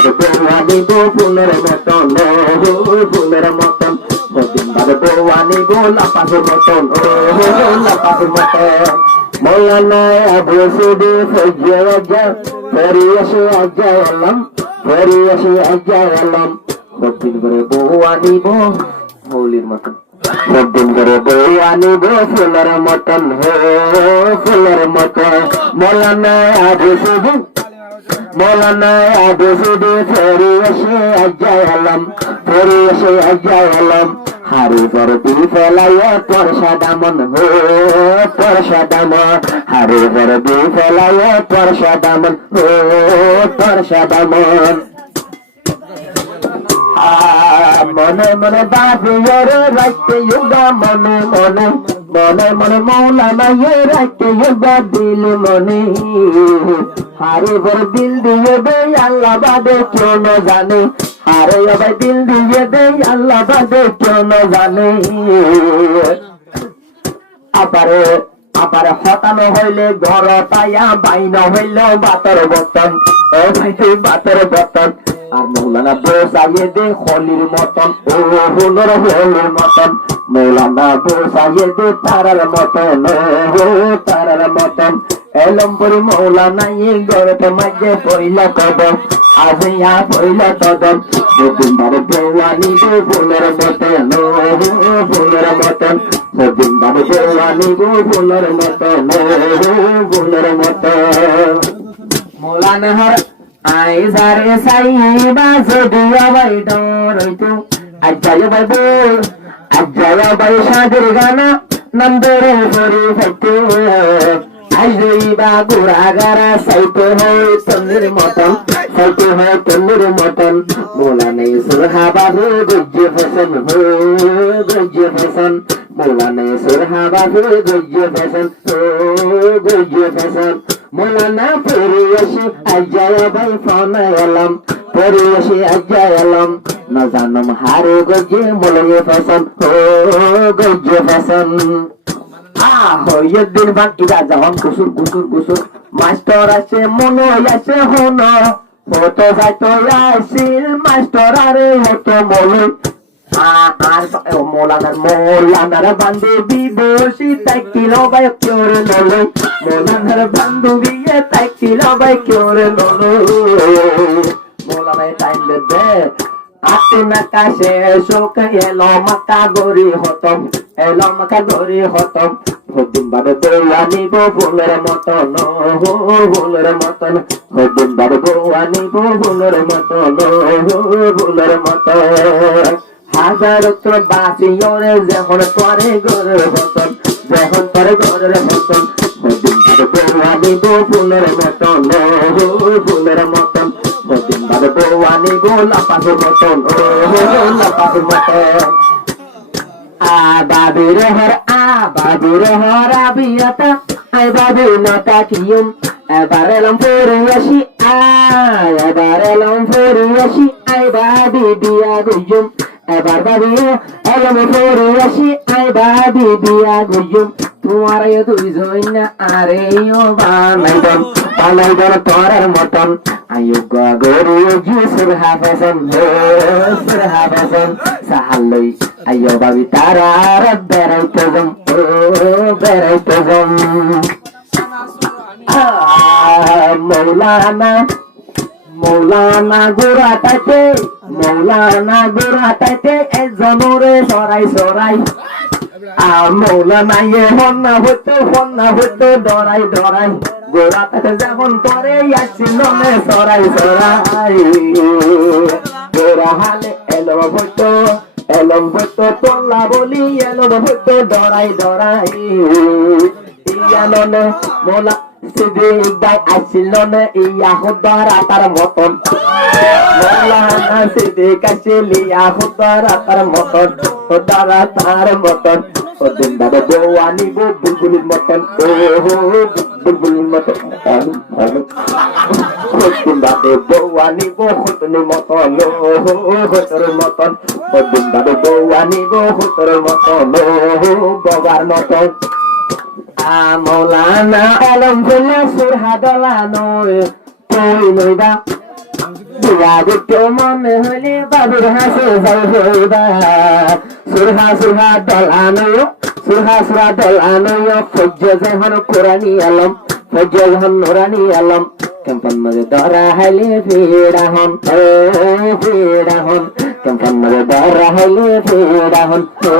আনিব ফুলের মতন ফুলের মতন কদিন বাদে বউ আনিব লাপাসের মতন লাপাসের মতন মৌলানা আবু সুদি ফজে রাজা ফরিয়াসে আজ্জা আলম ফরিয়াসে আজ্জা আলম কদিন করে বউ আনিব মৌলির মতন কদিন করে বউ আনিব ফুলের মতন ফুলের মতন মৌলানা আবু সুদি মৌলানা আবু সুদি ফরিয়াসে আজ্জা আলম ফরিয়াসে আজ্জা আলম হারি ভরতি ফেলাইয়া পরশা দামন পরশা দামন হারি ভরতি ফেলাইয়া পরশা দামন পরশা দামন মনে মনে বাবিয়ার রাখতে ইউগা মনে মনে মনে মনে মৌলানা রাখতে ইউগা দিল মনে হারে ভর দিল দিয়ে দে আল্লাহ বাদে কেউ না জানে আরে ভাই দিল দিয়ে দে আল্লাহ বাদে কেউ না জানে আপারে আপারে হতানো হইলে ঘর পাইয়া বাইনা হইল বাতর বতন ও ভাই তুই বাতর বতন আর মৌলানা বসাইয়ে দে খলির মতন ও হলর হলির মতন মৌলানা বসাইয়ে দে তারার মতন ও তারার মতন এলম পরি মৌলানা এই গড়তে মাঝে পইলা কদম আজিয়া পইলা কদম গোবিন্দার দেওয়ানি গো ফুলের মতন ফুলের মতন গোবিন্দার দেওয়ানি গো ফুলের মতন ফুলের মতন মৌলানা হর আই যারে Saiba যদিয়া by ডরইতো আজ্জায় by ball আজ্জায় by সাদের গানা নন্দরে পরি ফটো আইবা গুড়াগারা সাইতে হয় তন্নের মতন সাইতে হয় তন্নের মতন মৌলানা সুরহাবাবু গজ্জে ফ্যাশন গজ্জে ফ্যাশন মৌলানা সুরহাবাবু গজ্জে ফ্যাশন গজ্জে ফ্যাশন মৌলানা পরিবেশে আজ্জায় ভাই ফোনে এলাম পরিবেশে আজ্জায় এলাম না জানম হারে গজ্জে মৌলানা ফ্যাশন গজ্জে ফ্যাশন দিন বাকিরা যখন কুসুর কুসুর কুসুর মাস্টার আছে মনে আছে হন হতো যাইতো আসিল মাস্টার আরে হতো মনে আর মৌলানার বান্ধবী বসি তাই কিলো বাই কেউরে নলো মৌলানার বান্ধবী তাই কিলো বাই কেউরে নলো মৌলানায় টাইম দেবে আতে মাকা শেষক এলো মাকা গরি হতম এলো মাকা গরি হতম হদিন বাদে বউয়া নিব ফুলের মতন ফুলের মতন হদিন বাদে বউয়া নিব ফুলের মতন ফুলের মতন হাজার তো বাসিওরে যখন পরে গরের মতন যখন পরে গরের মতন হদিন বাদে বউয়া নিব ফুলের মতন ফুলের মতন হদিন বাদে বউয়া নিব লাপাসের মতন লাপাসের মতন বাবির হর আবিয়াতা আই বাবু নাতা কিয়ম এবার এলাম ফরিয়াসি এবার এলাম ফরিয়াসি আই বাবি বিয়া গুজুম এবার বাবি এলাম ফরিয়াসি আই বাবি বিয়া গুজুম তোমার দুইজন না আরে বানাইদম বানাইদম তোরার মতন আয়ুগা গরু জুসুর হাফেসন সুর হাফেসন সাহালই আয়ো বাবি তারার বেড়াইতেজম বেড়াইতেজম মৌলানা মৌলানা গোড়াটাতে এজনরে সরাই সরাই মৌলানা হন্না হইতো ডরাই ডরাই গোড়াটাতে যখন পরে আসছিল সরাই সরাই গোড়া হালে এলম হইতো তোলা বলি এলম হইতো ডরাই ডরাই ইয়াননে মোলা সিদিক দাই আসছিল না ইয়া খুদারা তার মতন মৌলানা সিদিক আসিল ইয়া খুদারা তার মতন খুদারা তার মতন ওদিন বাদে বউ আনিব বুলবুলির মতন বুলবুলির মতন ওদিন বাদে বউ আনিব খুতনির মতন খুতর মতন ওদিন বাদে বউ আনিব খুতর মতন বগার মতন মৌলানা আলম ফুলে সুরহা দলানো তুই নইবা রাগিত মনে হইলে বাবুর হাসে যাই হইবা সুরহা সুরহা দল আনয় সুরহা সুরহা দল আনয় ফজ্জ যখন কোরআনি আলম ফজ্জ যখন নুরানি আলম কেমন মজে ধরা হাইলে ফিরাহন ও ফিরাহন কেমন মজে ধরা হাইলে ফিরাহন ও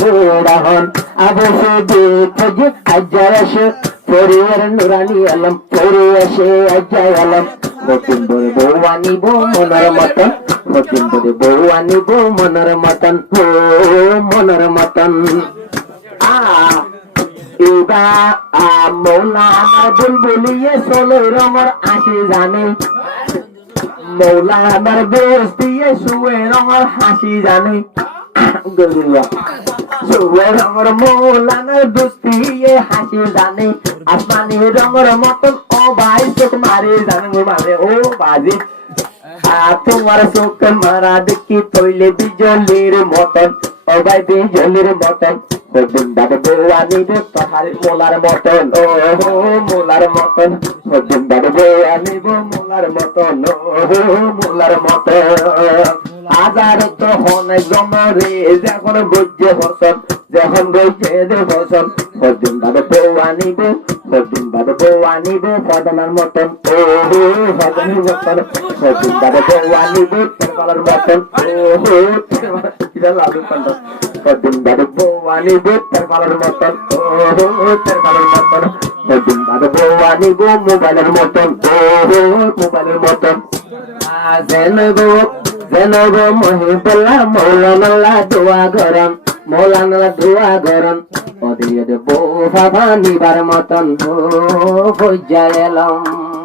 ফিরাহন আবসে দেখে আজ্জায় আসে পরিয়ার নুরানি আলম পরে আসে আজ্জায় আলম হতিন বলে বউ আনিব মনের মতন হতিন বলে বউ আনিব মনের মতন ও মনের মতন এবা মৌলানা বুলবুলিয়ে ষোলো রঙর আসে জানে মৌলানার বেশ দিয়ে শুয়ে রঙর হাসি জানে শুয়ে রঙর মৌলানার দোস্তি হাসি জানে আসমানি রঙর মতন ও ভাই চোখ মারে জানে মারে ও বাজে তোমার চোখ মারা দেখি তৈলে বিজলির মতন ও ভাই বিজলির মতন দিনদার বউ আনিবে তাহার মোলার মতন ও মোলার মতন দিনদার বউ আনিব মোলার মতন ও মোলার মতন হাজার তো হনে জমরে যখন বুঝে বসন যখন বুঝে দে বসন দিনদার বউ আনিবে দিনদার বউ আনিবে ফদনার মতন ও ফদনার মতন দিনদার বউ আনিবে ফদনার মতন ও কিরা লাগু কন্দ দিনদার বউ আনিবে ফদনার মতন ও ফদনার মতন দিনদার বউ আনিবে মোবাইলের মতন ও মোবাইলের মতন জেনগো মহিবুল্লাহ মৌলানা দোয়া গরম মৌলানা দোয়া গরম ওদের বউ বাবা নিবার মতন ও হইয়া এলাম।